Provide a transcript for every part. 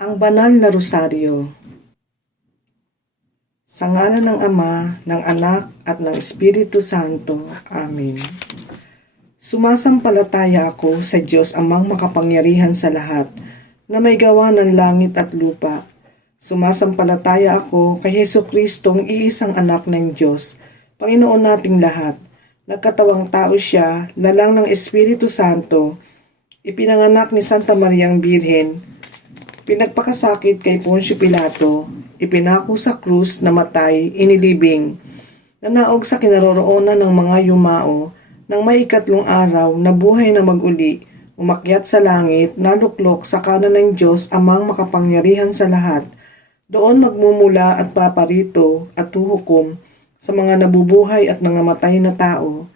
Ang Banal na Rosaryo Sa ngalan ng Ama, ng Anak, at ng Espiritu Santo. Amen. Sumasampalataya ako sa Diyos amang makapangyarihan sa lahat, na may gawa ng langit at lupa. Sumasampalataya ako kay Heso Kristong iisang anak ng Diyos, Panginoon nating lahat. Nagkatawang tao siya, lalang ng Espiritu Santo, ipinanganak ni Santa Mariang Birhen, pinagpakasakit kay Poncio Pilato, ipinako sa krus na matay, inilibing, nanaog sa kinaroroonan ng mga yumao, nang may ikatlong araw na buhay na maguli, umakyat sa langit, naluklok sa kanan ng Diyos amang makapangyarihan sa lahat, doon magmumula at paparito at huhukom sa mga nabubuhay at nangamatay na tao.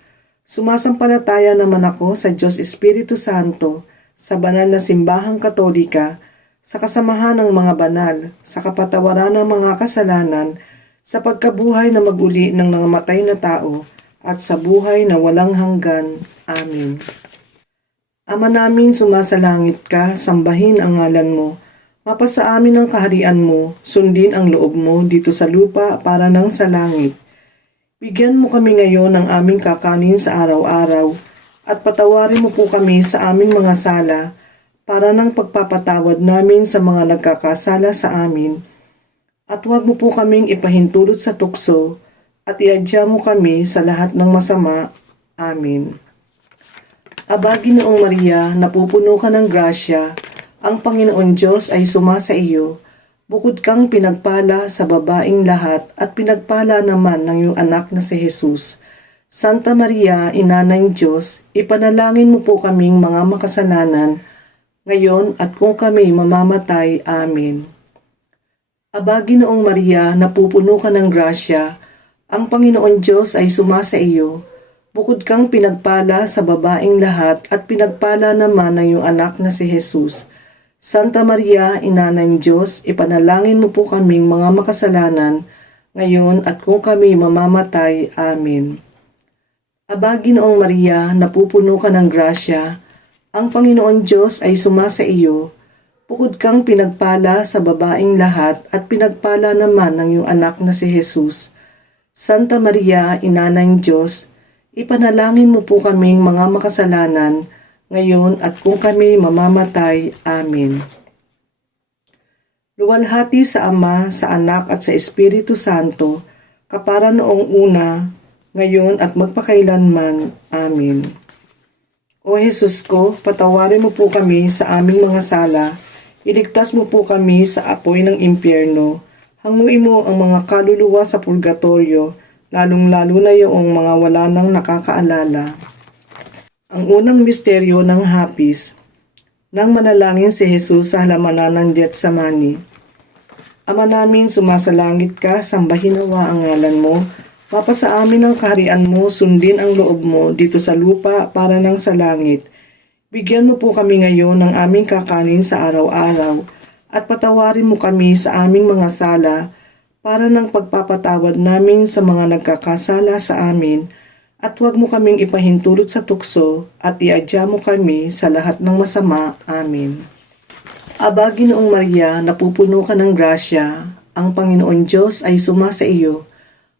Sumasampalataya naman ako sa Diyos Espiritu Santo, sa banal na simbahang katolika, sa kasamahan ng mga banal, sa kapatawaran ng mga kasalanan, sa pagkabuhay na maguli ng nangamatay na tao, at sa buhay na walang hanggan. Amen. Ama namin sumasalangit ka, sambahin ang ngalan mo. Mapasa amin ang kaharian mo, sundin ang loob mo dito sa lupa para nang sa langit. Bigyan mo kami ngayon ng aming kakanin sa araw-araw at patawarin mo po kami sa aming mga sala para ng pagpapatawad namin sa mga nagkakasala sa amin. At huwag mo po kaming ipahintulot sa tukso at iadya mo kami sa lahat ng masama. Amen. Aba, Ginoong Maria, napupuno ka ng grasya, ang Panginoon Diyos ay sumasa iyo. Bukod kang pinagpala sa babaing lahat at pinagpala naman ng iyong anak na si Jesus. Santa Maria, Ina ng Diyos, ipanalangin mo po kaming mga makasalanan, ngayon at kung kami mamamatay. Amen. Aba, Ginoong Maria, napupuno ka ng grasya, ang Panginoon Diyos ay sumasa iyo. Bukod kang pinagpala sa babaing lahat at pinagpala naman ng iyong anak na si Jesus. Santa Maria, Ina ng Diyos, ipanalangin mo po kaming mga makasalanan, ngayon at kung kami mamamatay. Amen. Aba, Ginoong Maria, napupuno ka ng grasya, ang Panginoon Diyos ay sumasa iyo. Bukod kang pinagpala sa babaing lahat at pinagpala naman ng iyong anak na si Jesus. Santa Maria, Ina ng Diyos, ipanalangin mo po kaming mga makasalanan, ngayon at kung kami mamamatay. Amen. Luwalhati sa Ama, sa Anak at sa Espiritu Santo, kapara noong una, ngayon at magpakailanman. Amen. O Jesus ko, patawarin mo po kami sa aming mga sala, iligtas mo po kami sa apoy ng impyerno, hanguin mo ang mga kaluluwa sa purgatorio, lalong-lalo na yung mga wala nang nakakaalala. Ang unang misteryo ng hapis, nang manalangin si Jesus sa halamanan ng Getsemani. Ama namin, sumasalangit ka, sambahin nawa ang ngalan mo, mapasa amin ang kaharian mo, sundin ang loob mo dito sa lupa para nang sa langit. Bigyan mo po kami ngayon ng aming kakanin sa araw-araw at patawarin mo kami sa aming mga sala para ng pagpapatawad namin sa mga nagkakasala sa amin at huwag mo kaming ipahintulot sa tukso at iadya mo kami sa lahat ng masama. Amen. Aba, Ginoong Maria, napupuno ka ng grasya, ang Panginoon Diyos ay sumasa iyo.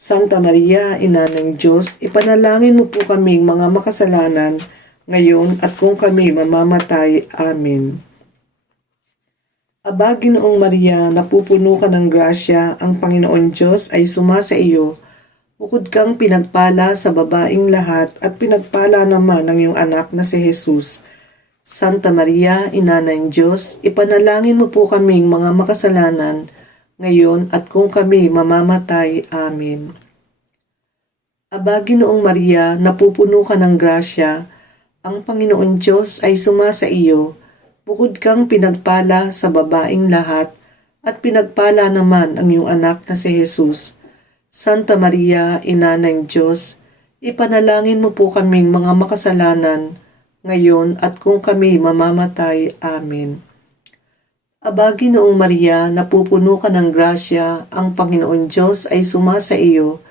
Santa Maria, Ina ng Diyos, ipanalangin mo po kaming mga makasalanan, ngayon at kung kami mamamatay. Amen. Abagi noong Maria, napupuno ka ng grasya, ang Panginoon Diyos ay sumasa iyo. Bukod kang pinagpala sa babaing lahat at pinagpala naman ng iyong anak na si Jesus. Santa Maria, Ina ng Diyos, ipanalangin mo po kaming mga makasalanan, ngayon at kung kami mamamatay. Amen. Abagi noong Maria, napupuno ka ng grasya, ang Panginoon Diyos ay sumasa iyo. Bukod kang pinagpala sa babaing lahat, at pinagpala naman ang iyong anak na si Jesus. Santa Maria, Ina ng Diyos, ipanalangin mo po kaming mga makasalanan, ngayon at kung kami mamamatay. Amen. Abagi noong Maria, napupuno ka ng grasya, ang Panginoon Diyos ay sumasa iyo.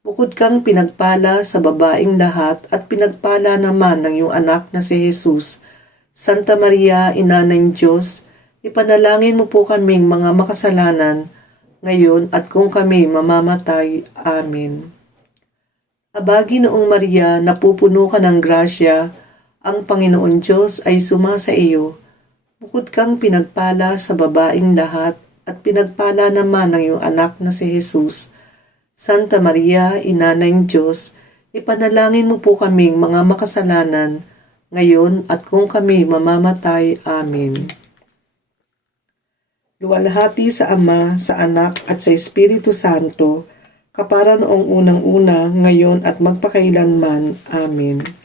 Bukod kang pinagpala sa babaing lahat at pinagpala naman ng iyong anak na si Jesus. Santa Maria, Ina ng Diyos, ipanalangin mo po kaming mga makasalanan, ngayon at kung kami mamamatay. Amen. Abagi noong Maria, napupuno ka ng grasya, ang Panginoon Diyos ay sumasa iyo. Bukod kang pinagpala sa babaing lahat at pinagpala naman ng iyong anak na si Jesus. Santa Maria, Ina ng Diyos, ipanalangin mo po kaming mga makasalanan, ngayon at kung kami mamamatay. Amen. Luwalhati sa Ama, sa Anak at sa Espiritu Santo, kapara noong unang-una, ngayon at magpakailanman. Amen.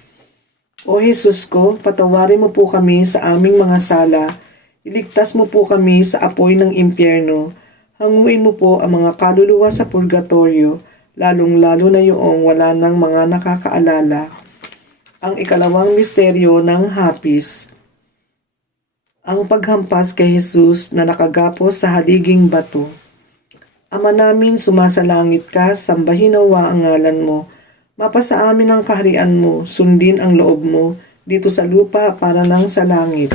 O Jesus ko, patawarin mo po kami sa aming mga sala, iligtas mo po kami sa apoy ng impyerno, hanguin mo po ang mga kaluluwa sa purgatorio, lalong-lalo na yung wala ng mga nakakaalala. Ang ikalawang misteryo ng hapis. Ang paghampas kay Jesus na nakagapos sa haliging bato. Ama namin, sumasalangit ka, sambahin nawa ang ngalan mo. Mapasa amin ang kaharian mo, sundin ang loob mo, dito sa lupa para lang sa langit.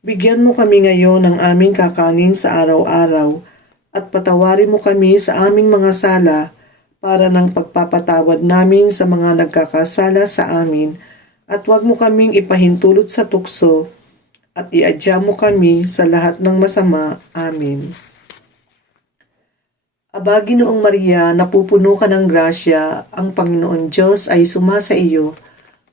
Bigyan mo kami ngayon ng aming kakanin sa araw-araw, at patawarin mo kami sa aming mga sala, para ng pagpapatawad namin sa mga nagkakasala sa amin, at huwag mo kaming ipahintulot sa tukso, at iadya mo kami sa lahat ng masama. Amen. Abagi noong Maria, napupuno ka ng grasya, ang Panginoon Diyos ay sumasa iyo.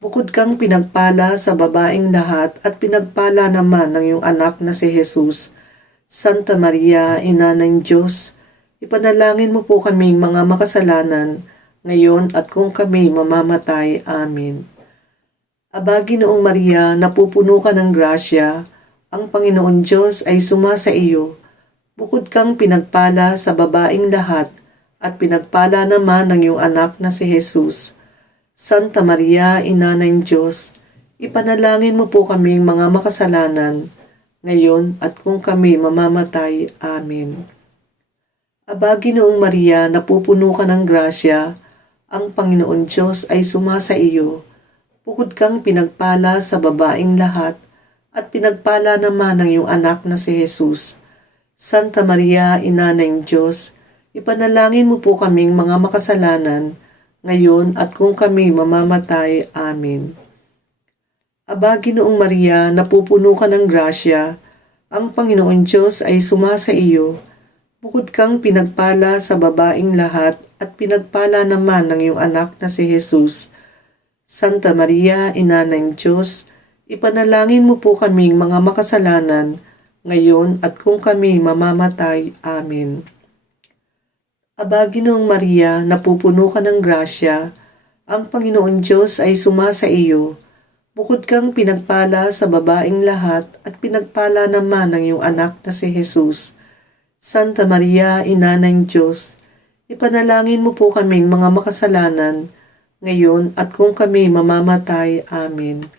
Bukod kang pinagpala sa babaing lahat at pinagpala naman ng iyong anak na si Jesus. Santa Maria, Ina ng Diyos, ipanalangin mo po kaming mga makasalanan, ngayon at kung kami mamamatay. Amen. Abagi noong Maria, napupuno ka ng grasya, ang Panginoon Diyos ay sumasa iyo. Bukod kang pinagpala sa babaing lahat, at pinagpala naman ng iyong anak na si Jesus. Santa Maria, Ina ng Diyos, ipanalangin mo po kaming mga makasalanan, ngayon at kung kami mamamatay. Amen. Abagi noong Maria, napupuno ka ng grasya, ang Panginoon Diyos ay sumasa iyo. Bukod kang pinagpala sa babaing lahat, at pinagpala naman ng iyong anak na si Jesus. Santa Maria, Ina ng Diyos, ipanalangin mo po kaming mga makasalanan, ngayon at kung kami mamamatay. Amen. Abagi noong Maria, napupuno ka ng grasya, ang Panginoon Diyos ay sumasa iyo. Bukod kang pinagpala sa babaing lahat at pinagpala naman ng iyong anak na si Jesus. Santa Maria, Ina ng Diyos, ipanalangin mo po kaming mga makasalanan, ngayon at kung kami mamamatay. Amen. Aba, Ginoong Maria, napupuno ka ng grasya, ang Panginoon Diyos ay sumasa iyo. Bukod kang pinagpala sa babaing lahat at pinagpala naman ng iyong anak na si Jesus. Santa Maria, Ina ng Diyos, ipanalangin mo po kaming mga makasalanan, ngayon at kung kami mamamatay. Amen.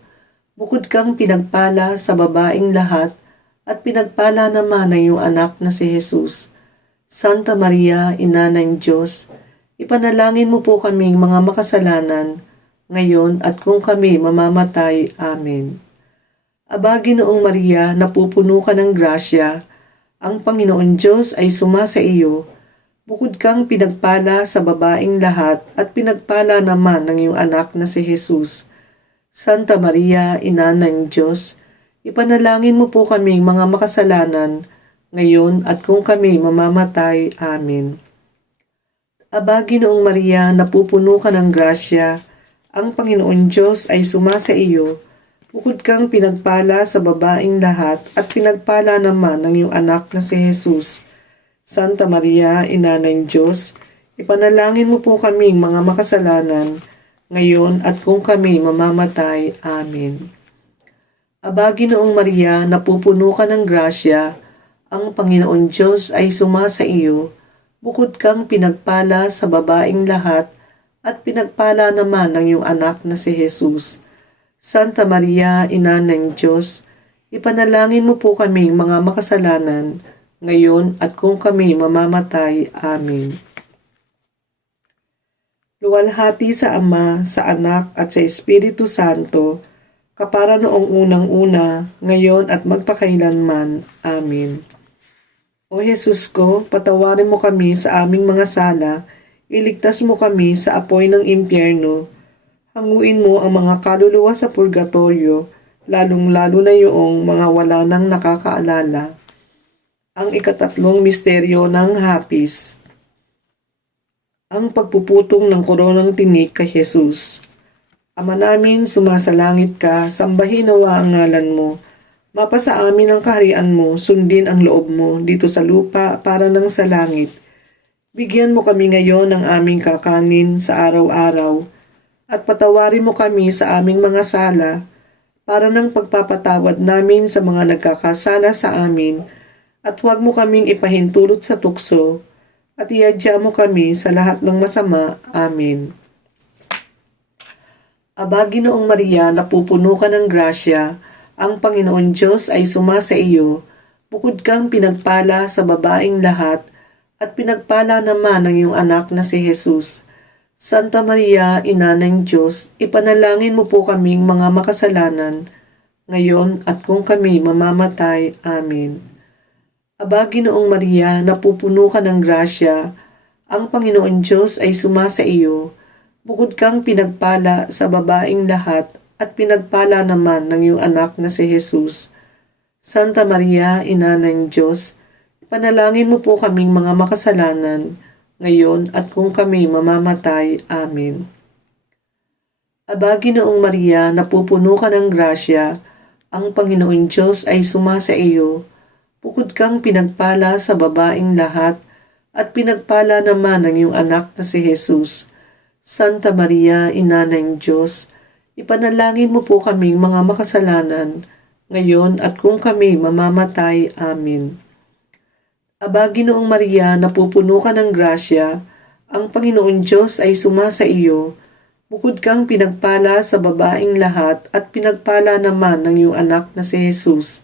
Bukod kang pinagpala sa babaing lahat at pinagpala naman ng iyong anak na si Jesus. Santa Maria, Ina ng Diyos, ipanalangin mo po kaming mga makasalanan, ngayon at kung kami mamamatay. Amen. Aba, Ginoong Maria, napupuno ka ng grasya, ang Panginoon Diyos ay sumasa iyo. Bukod kang pinagpala sa babaing lahat at pinagpala naman ng iyong anak na si Jesus. Santa Maria, Ina ng Diyos, ipanalangin mo po kaming mga makasalanan, ngayon at kung kami mamamatay. Amen. Aba, Ginoong Maria, napupuno ka ng grasya, ang Panginoon Diyos ay sumasa iyo. Bukod kang pinagpala sa babaing lahat at pinagpala naman ng iyong anak na si Jesus. Santa Maria, Ina ng Diyos, ipanalangin mo po kaming mga makasalanan, ngayon at kung kami mamamatay. Amen. Aba, Ginoong Maria, napupuno ka ng grasya, ang Panginoon Diyos ay sumasa iyo, bukod kang pinagpala sa babaing lahat, at pinagpala naman ng iyong anak na si Jesus. Santa Maria, Ina ng Diyos, ipanalangin mo po kaming mga makasalanan, ngayon at kung kami mamamatay. Amen. Luwalhati sa Ama, sa Anak at sa Espiritu Santo, kapara noong unang-una, ngayon at magpakailanman. Amen. O Jesus ko, patawarin mo kami sa aming mga sala, iligtas mo kami sa apoy ng impyerno, hanguin mo ang mga kaluluwa sa purgatorio, lalong-lalo na yung mga wala nang nakakaalala. Ang ikatatlong misteryo ng hapis. Ang pagpuputong ng koronang tinik kay Jesus. Ama namin, sumasalangit ka, sambahin nawa ang ngalan mo. Mapasa amin ang kaharian mo, sundin ang loob mo dito sa lupa para nang sa langit. Bigyan mo kami ngayon ng aming kakanin sa araw-araw at patawarin mo kami sa aming mga sala para ng pagpapatawad namin sa mga nagkakasala sa amin at huwag mo kaming ipahintulot sa tukso at iadya mo kami sa lahat ng masama. Amen. Aba, Ginoong Maria, napupuno ka ng grasya, ang Panginoon Diyos ay sumasa iyo, bukod kang pinagpala sa babaing lahat, at pinagpala naman ng iyong anak na si Jesus. Santa Maria, Ina ng Diyos, ipanalangin mo po kaming mga makasalanan, ngayon at kung kami mamamatay. Amen. Aba, Ginoong Maria, napupuno ka ng grasya, ang Panginoon Diyos ay sumasa iyo, bukod kang pinagpala sa babaing lahat at pinagpala naman ng iyong anak na si Jesus. Santa Maria, Ina ng Diyos, panalangin mo po kaming mga makasalanan, ngayon at kung kami mamamatay. Amen. Aba, Ginoong Maria, napupuno ka ng grasya, ang Panginoon Diyos ay sumasa iyo, bukod kang pinagpala sa babaing lahat, at pinagpala naman ng iyong anak na si Jesus. Santa Maria, Ina ng Diyos, ipanalangin mo po kaming mga makasalanan, ngayon at kung kami mamamatay. Amen. Aba, Ginoong Maria, napupuno ka ng grasya, ang Panginoon Diyos ay sumasa iyo, bukod kang pinagpala sa babaing lahat at pinagpala naman ng iyong anak na si Jesus.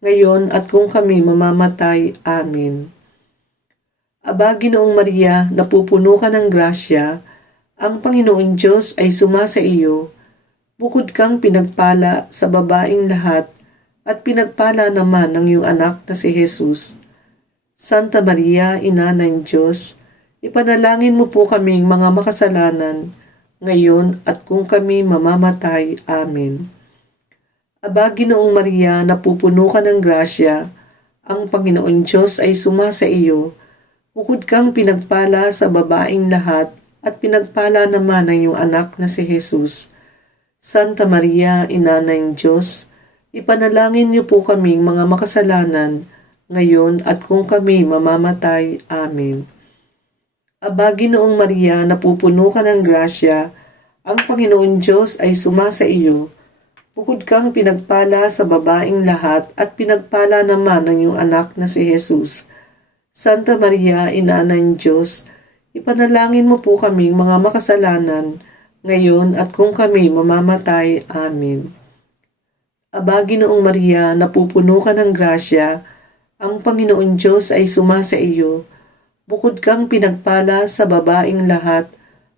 ngayon at kung kami mamamatay. Amen. Aba, Ginoong Maria, napupuno ka ng grasya, ang Panginoon Diyos ay sumasa iyo, bukod kang pinagpala sa babaeng lahat, at pinagpala naman ng iyong anak na si Jesus. Santa Maria, Ina ng Diyos, ipanalangin mo po kaming mga makasalanan, ngayon at kung kami mamamatay. Amen. Aba, Ginoong Maria, napupuno ka ng grasya, ang Panginoon Diyos ay sumasa iyo, bukod kang pinagpala sa babaeng lahat, at pinagpala naman ng iyong anak na si Jesus. Santa Maria, Ina ng Diyos, ipanalangin niyo po kaming mga makasalanan, ngayon at kung kami mamamatay. Amen. Aba, Ginoong Maria, napupuno ka ng grasya, ang Panginoon Diyos ay sumasa iyo, bukod kang pinagpala sa babaeng lahat at pinagpala naman ng iyong anak na si Jesus. Santa Maria, Ina ng Diyos, ipanalangin mo po kaming mga makasalanan, ngayon at kung kami mamamatay. Amen. Aba, Ginoong Maria, napupuno ka ng grasya, ang Panginoon Diyos ay sumasa iyo, bukod kang pinagpala sa babaeng lahat,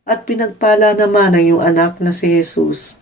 at pinagpala naman ang iyong anak na si Jesus.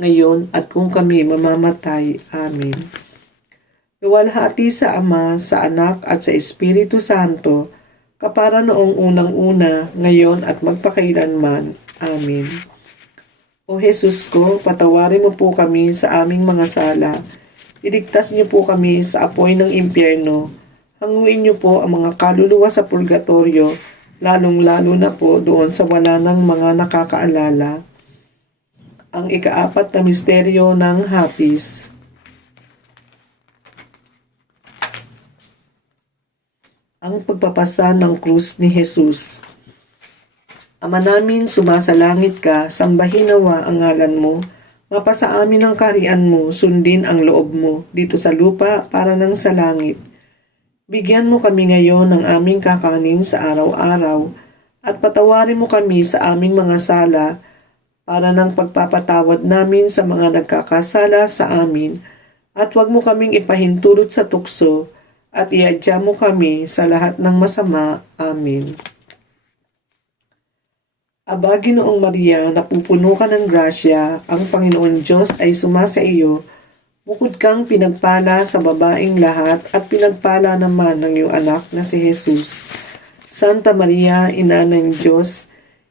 ngayon at kung kami mamamatay. Amen. Luwalhati sa Ama, sa Anak at sa Espiritu Santo, kapara noong unang-una, ngayon at magpakailanman. Amen. O Jesus ko, patawarin mo po kami sa aming mga sala. Iligtas niyo po kami sa apoy ng impyerno. Hanguin niyo po ang mga kaluluwa sa purgatorio, lalong-lalo na po doon sa wala ng mga nakakaalala. Ang ikaapat na misteryo ng hapis. Ang pagpapasa ng krus ni Jesus. Ama namin, sumasalangit ka, sambahin nawa ang ngalan mo, mapasa amin ang karian mo, sundin ang loob mo, dito sa lupa para nang sa langit. Bigyan mo kami ngayon ng aming kakanin sa araw-araw, at patawarin mo kami sa aming mga sala, para ng pagpapatawad namin sa mga nagkakasala sa amin, at huwag mo kaming ipahintulot sa tukso, at iadya mo kami sa lahat ng masama. Amen. Aba, Ginoong Maria, napupuno ka ng grasya, ang Panginoon Diyos ay sumasa iyo, bukod kang pinagpala sa babaeng lahat at pinagpala naman ng iyong anak na si Jesus. Santa Maria, Ina ng Diyos,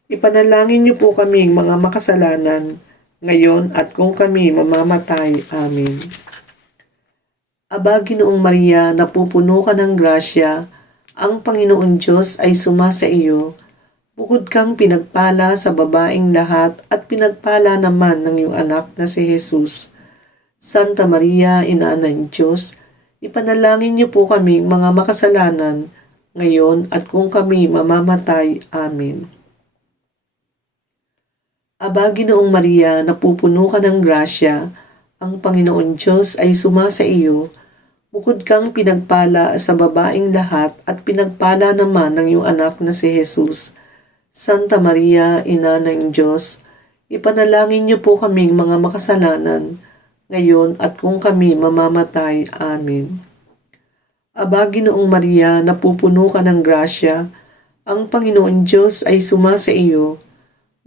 ipanalangin niyo po kaming mga makasalanan, ngayon at kung kami mamamatay. Amen. Aba, Ginoong Maria, napupuno ka ng grasya, ang Panginoon Diyos ay sumasa iyo, bukod kang pinagpala sa babaeng lahat at pinagpala naman ng iyong anak na si Jesus. Santa Maria, Ina ng Diyos, ipanalangin niyo po kaming mga makasalanan, ngayon at kung kami mamamatay. Amen. Aba, Ginoong Maria, napupuno ka ng grasya, ang Panginoon Diyos ay sumasa iyo, bukod kang pinagpala sa babaeng lahat at pinagpala naman ng iyong anak na si Jesus. Santa Maria, Ina ng Diyos, ipanalangin niyo po kaming mga makasalanan, ngayon at kung kami mamamatay. Amen. Aba, Ginoong Maria, napupuno ka ng grasya, ang Panginoon Diyos ay sumasa iyo,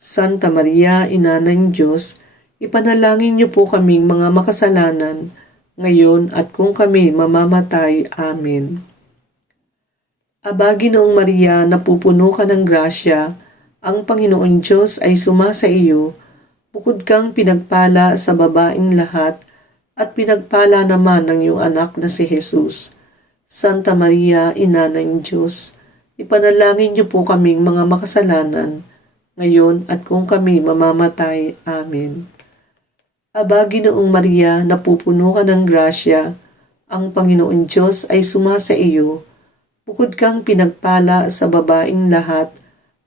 Santa Maria, Ina ng Diyos, ipanalangin niyo po kaming mga makasalanan, ngayon at kung kami mamamatay. Amen. Abagi noong Maria, napupuno ka ng grasya, ang Panginoon Diyos ay sumasa iyo, bukod kang pinagpala sa babaing lahat, at pinagpala naman ng iyong anak na si Jesus. Santa Maria, Ina ng Diyos, ipanalangin niyo po kaming mga makasalanan, ngayon at kung kami mamamatay. Amen. Abagi noong Maria, napupuno ka ng grasya, ang Panginoon Diyos ay sumasa iyo, bukod kang pinagpala sa babaing lahat,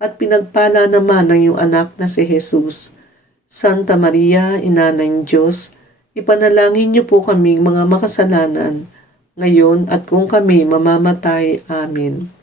at pinagpala naman ng iyong anak na si Jesus. Santa Maria, Ina ng Diyos, ipanalangin niyo po kaming mga makasalanan, ngayon at kung kami mamamatay. Amen.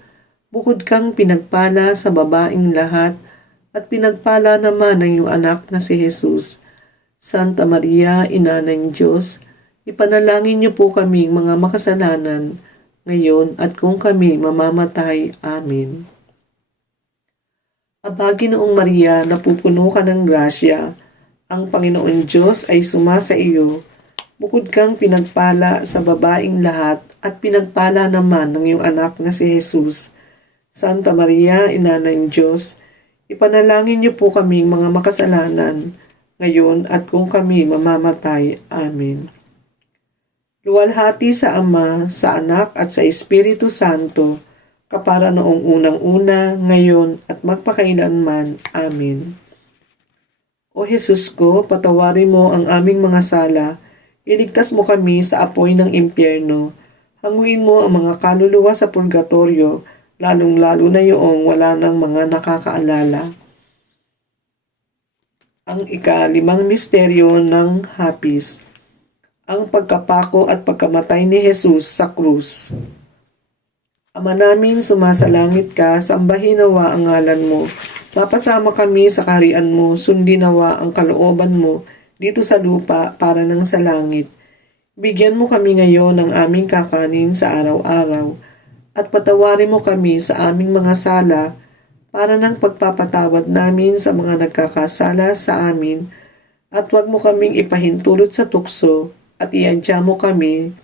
bukod kang pinagpala sa babaing lahat, at pinagpala naman ng iyong anak na si Jesus. Santa Maria, Ina ng Diyos, ipanalangin niyo po kaming mga makasalanan, ngayon at kung kami mamamatay. Amen. Abagi noong Maria, napupuno ka ng grasya, ang Panginoon Diyos ay sumasa iyo, bukod kang pinagpala sa babaing lahat at pinagpala naman ng iyong anak na si Jesus. Santa Maria, Ina ng Diyos, ipanalangin niyo po kaming mga makasalanan, ngayon at kung kami mamamatay. Amen. Luwalhati sa Ama, sa Anak at sa Espiritu Santo, kapara noong unang-una, ngayon at magpakailanman. Amen. O Jesus ko, patawarin mo ang aming mga sala, iligtas mo kami sa apoy ng impyerno, hanguin mo ang mga kaluluwa sa purgatorio, lalong-lalo na yung wala ng mga nakakaalala. Ang ikalimang misteryo ng hapis, ang pagkapako at pagkamatay ni Jesus sa krus. Ama namin, sumasalangit ka, sambahin nawa ang ngalan mo. Mapasama kami sa karian mo, sundin nawa ang kalooban mo dito sa lupa para ng sa langit. Bigyan mo kami ngayon ng aming kakanin sa araw-araw at patawarin mo kami sa aming mga sala para ng pagpapatawad namin sa mga nagkakasala sa amin at huwag mo kaming ipahintulot sa tukso at iadya mo kami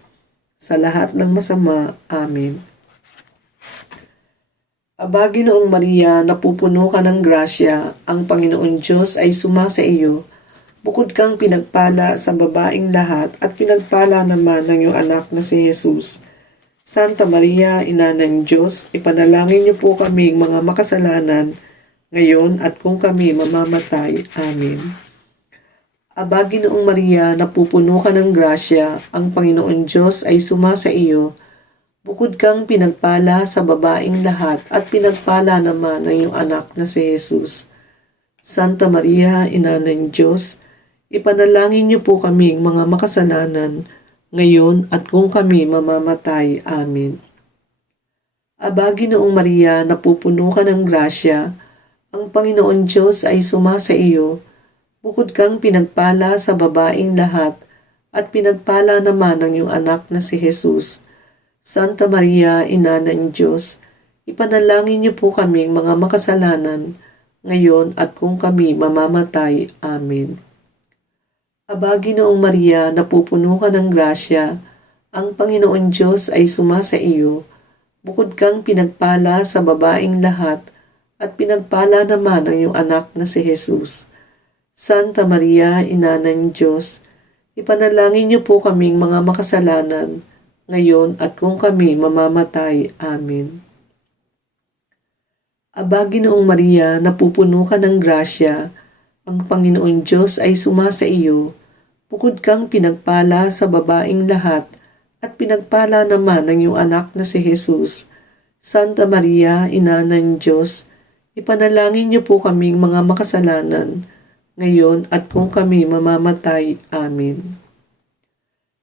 sa lahat ng masama. Amen. Abagi noong Maria, napupuno ka ng grasya, ang Panginoon Diyos ay sumasa iyo, bukod kang pinagpala sa babaing lahat at pinagpala naman ng iyong anak na si Jesus. Santa Maria, Ina ng Diyos, ipanalangin niyo po kaming mga makasalanan, ngayon at kung kami mamamatay. Amen. Abagi noong Maria, napupuno ka ng grasya, ang Panginoon Diyos ay sumasa iyo, bukod kang pinagpala sa babaing lahat at pinagpala naman ng iyong anak na si Jesus. Santa Maria, Ina ng Diyos, ipanalangin niyo po kaming mga makasalanan, ngayon at kung kami mamamatay. Amen. Abagi noong Maria, napupuno ka ng grasya, ang Panginoon Diyos ay sumasa iyo, bukod kang pinagpala sa babaing lahat, at pinagpala naman ng iyong anak na si Jesus. Santa Maria, Ina ng Diyos, ipanalangin niyo po kaming mga makasalanan, ngayon at kung kami mamamatay. Amen. Abagi noong Maria, napupuno ka ng grasya, ang Panginoon Diyos ay sumasa iyo, bukod kang pinagpala sa babaing lahat, at pinagpala naman ang iyong anak na si Jesus. Santa Maria, Ina ng Diyos, ipanalangin niyo po kaming mga makasalanan, ngayon at kung kami mamamatay. Amen. Abagi noong Maria, napupuno ka ng grasya, ang Panginoon Diyos ay sumasa iyo, Bukod kang pinagpala sa babaing lahat, at pinagpala naman ng iyong anak na si Jesus. Santa Maria, Ina ng Diyos, ipanalangin niyo po kaming mga makasalanan, ngayon at kung kami mamamatay. Amen.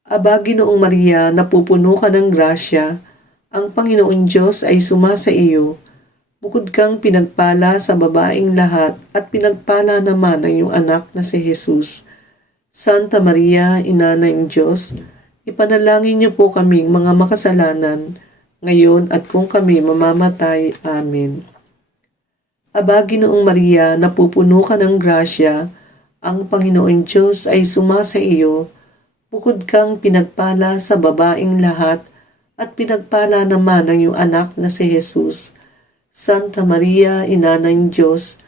Aba, Ginoong Maria, napupuno ka ng grasya, ang Panginoon Diyos ay sumasa iyo. Bukod kang pinagpala sa babaing lahat at pinagpala naman ng iyong anak na si Jesus. Santa Maria, Ina ng Diyos, ipanalangin niyo po kaming mga makasalanan, ngayon at kung kami mamamatay. Amen. Aba, Ginoong Maria, napupuno ka ng grasya, ang Panginoon Diyos ay sumasa iyo, bukod kang pinagpala sa babaing lahat, at pinagpala naman ng iyong anak na si Jesus. Santa Maria, Ina ng Diyos,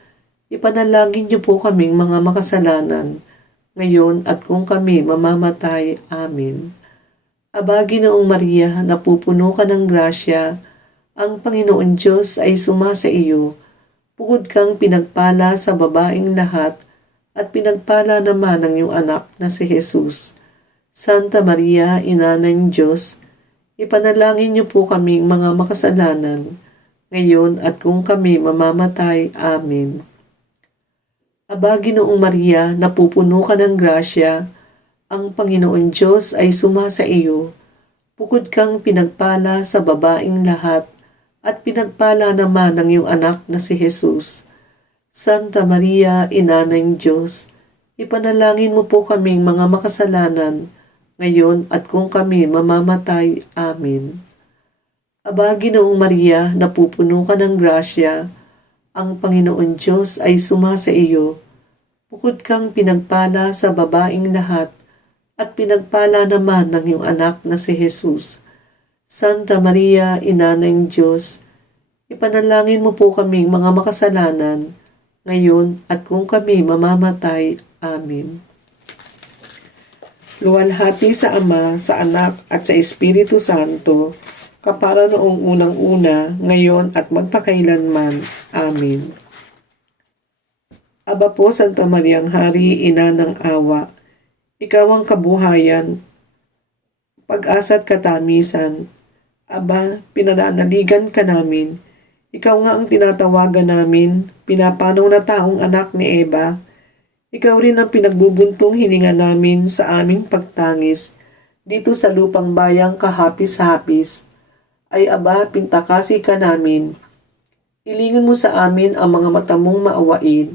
ipanalangin niyo po kaming mga makasalanan, ngayon at kung kami mamamatay. Amen. Aba, Ginoong Maria, napupuno ka ng grasya, ang Panginoon Diyos ay sumasa iyo, bukod kang pinagpala sa babaing lahat, at pinagpala naman ng iyong anak na si Jesus. Santa Maria, Ina ng Diyos, ipanalangin niyo po kaming mga makasalanan, ngayon at kung kami mamamatay. Amen. Aba, Ginoong Maria, napupuno ka ng grasya, ang Panginoon Diyos ay sumasa iyo, bukod kang pinagpala sa babaing lahat, at pinagpala naman ng iyong anak na si Jesus. Santa Maria, Ina ng Diyos, ipanalangin mo po kaming mga makasalanan, ngayon at kung kami mamamatay. Amen. Aba, Ginoong Maria, napupuno ka ng grasya, ang Panginoon Diyos ay sumasa iyo, bukod kang pinagpala sa babaing lahat, at pinagpala naman ng iyong anak na si Jesus. Santa Maria, Ina ng Diyos, ipanalangin mo po kaming mga makasalanan, ngayon at kung kami mamamatay. Amen. Luwalhati sa Ama, sa Anak at sa Espiritu Santo, kapara noong unang-una, ngayon at magpakailanman. Amen. Aba po, Santa Mariang Hari, Ina ng Awa, Ikaw ang kabuhayan, pag-asa at katamisan. Aba, pinananaligan ka namin. Ikaw nga ang tinatawagan namin, pinapanaw na taong anak ni Eva. Ikaw rin ang pinagbubuntong hininga namin sa aming pagtangis dito sa lupang bayang kahapis-hapis. Ay aba, pintakasi ka namin. Ilingin mo sa amin ang mga mata mong maawain.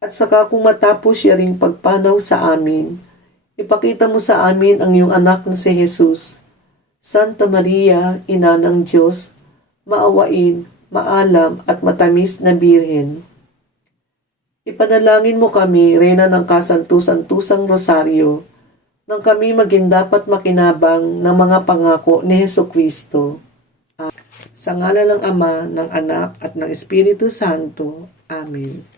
At saka kung matapos siya ring pagpanaw sa amin, ipakita mo sa amin ang iyong anak na si Jesus. Santa Maria, Ina ng Diyos, maawain, maalam at matamis na birhen. Ipanalangin mo kami, Reyna ng Kasantusan-tusang Rosaryo, nang kami maging dapat makinabang ng mga pangako ni Heso Kristo. Sa ngala ng Ama, ng Anak at ng Espiritu Santo. Amen.